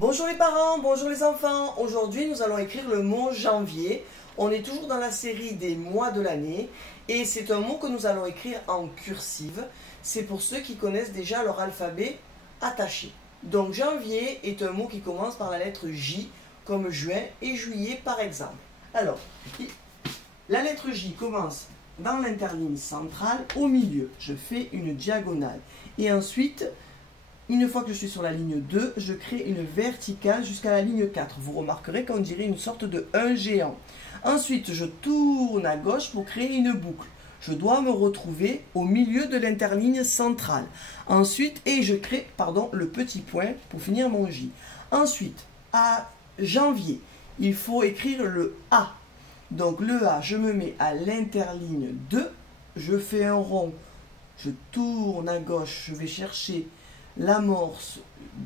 Bonjour les parents, bonjour les enfants. Aujourd'hui, nous allons écrire le mot janvier. On est toujours dans la série des mois de l'année et c'est un mot que nous allons écrire en cursive. C'est pour ceux qui connaissent déjà leur alphabet attaché. Donc janvier est un mot qui commence par la lettre J, comme juin et juillet par exemple. Alors, la lettre J commence dans l'interligne centrale au milieu. Je fais une diagonale et ensuite, une fois que je suis sur la ligne 2, je crée une verticale jusqu'à la ligne 4. Vous remarquerez qu'on dirait une sorte de 1 géant. Ensuite, je tourne à gauche pour créer une boucle. Je dois me retrouver au milieu de l'interligne centrale. Ensuite, je crée le petit point pour finir mon J. Ensuite, à janvier, il faut écrire le A. Donc le A, je me mets à l'interligne 2. Je fais un rond. Je tourne à gauche. Je vais chercher l'amorce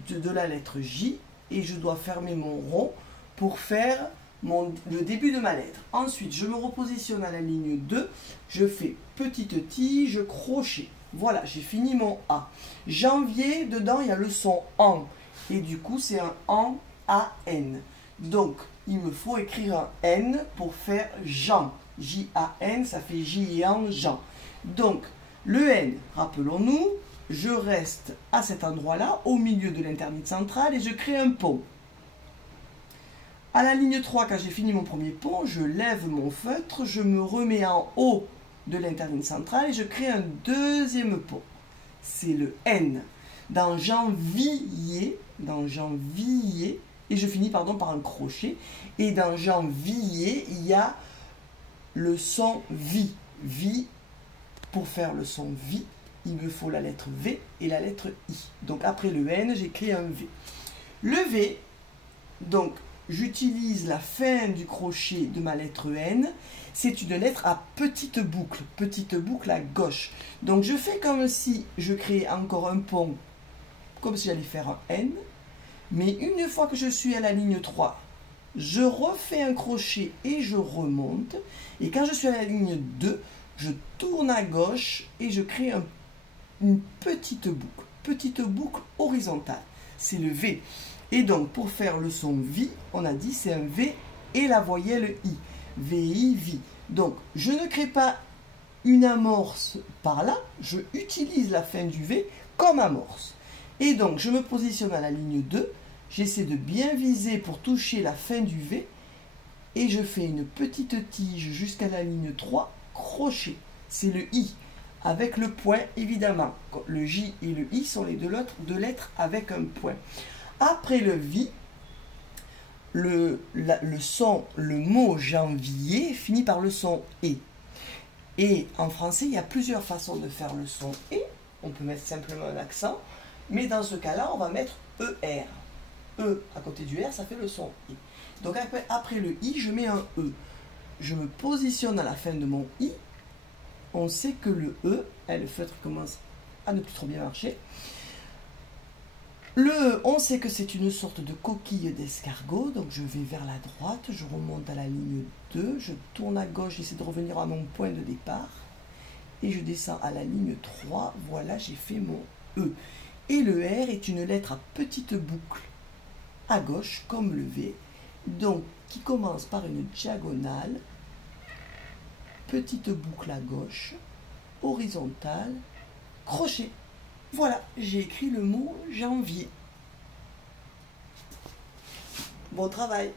de la lettre J et je dois fermer mon rond pour faire le début de ma lettre. Ensuite, je me repositionne à la ligne 2, je fais petite tige, crochet. Voilà, j'ai fini mon A. Janvier, dedans, il y a le son AN et du coup, c'est un AN, A-N. Donc, il me faut écrire un N pour faire Jean. J-A-N, ça fait J-A-N, Jean. Donc, le N, rappelons-nous, je reste à cet endroit-là, au milieu de l'interligne centrale, et je crée un pont. À la ligne 3, quand j'ai fini mon premier pont, je lève mon feutre, je me remets en haut de l'interligne centrale et je crée un deuxième pont. C'est le N. Dans janvier, et je finis par un crochet, et dans janvier, il y a le son VI. VI, pour faire le son VI, il me faut la lettre V et la lettre I. Donc après le N, j'écris un V. Le V, donc j'utilise la fin du crochet de ma lettre N. C'est une lettre à petite boucle à gauche. Donc je fais comme si je créais encore un pont, comme si j'allais faire un N. Mais une fois que je suis à la ligne 3, je refais un crochet et je remonte. Et quand je suis à la ligne 2, je tourne à gauche et je crée une petite boucle horizontale. C'est le V. Et donc, pour faire le son VI, on a dit c'est un V et la voyelle I. VI, VI. Donc, je ne crée pas une amorce par là, je utilise la fin du V comme amorce. Et donc, je me positionne à la ligne 2, j'essaie de bien viser pour toucher la fin du V, et je fais une petite tige jusqu'à la ligne 3, crochet. C'est le I. Avec le point, évidemment. Le J et le I sont les deux lettres avec un point. Après le VI, le mot janvier finit par le son E. Et en français, il y a plusieurs façons de faire le son E. On peut mettre simplement un accent, mais dans ce cas-là, on va mettre ER. E à côté du R, ça fait le son I. Donc après le I, je mets un E. Je me positionne à la fin de mon I. On sait que le E, le feutre commence à ne plus trop bien marcher. Le E, on sait que c'est une sorte de coquille d'escargot, donc je vais vers la droite, je remonte à la ligne 2, je tourne à gauche, j'essaie de revenir à mon point de départ, et je descends à la ligne 3, voilà, j'ai fait mon E. Et le R est une lettre à petite boucle, à gauche, comme le V, donc qui commence par une diagonale, petite boucle à gauche, horizontale, crochet. Voilà, j'ai écrit le mot janvier. Bon travail!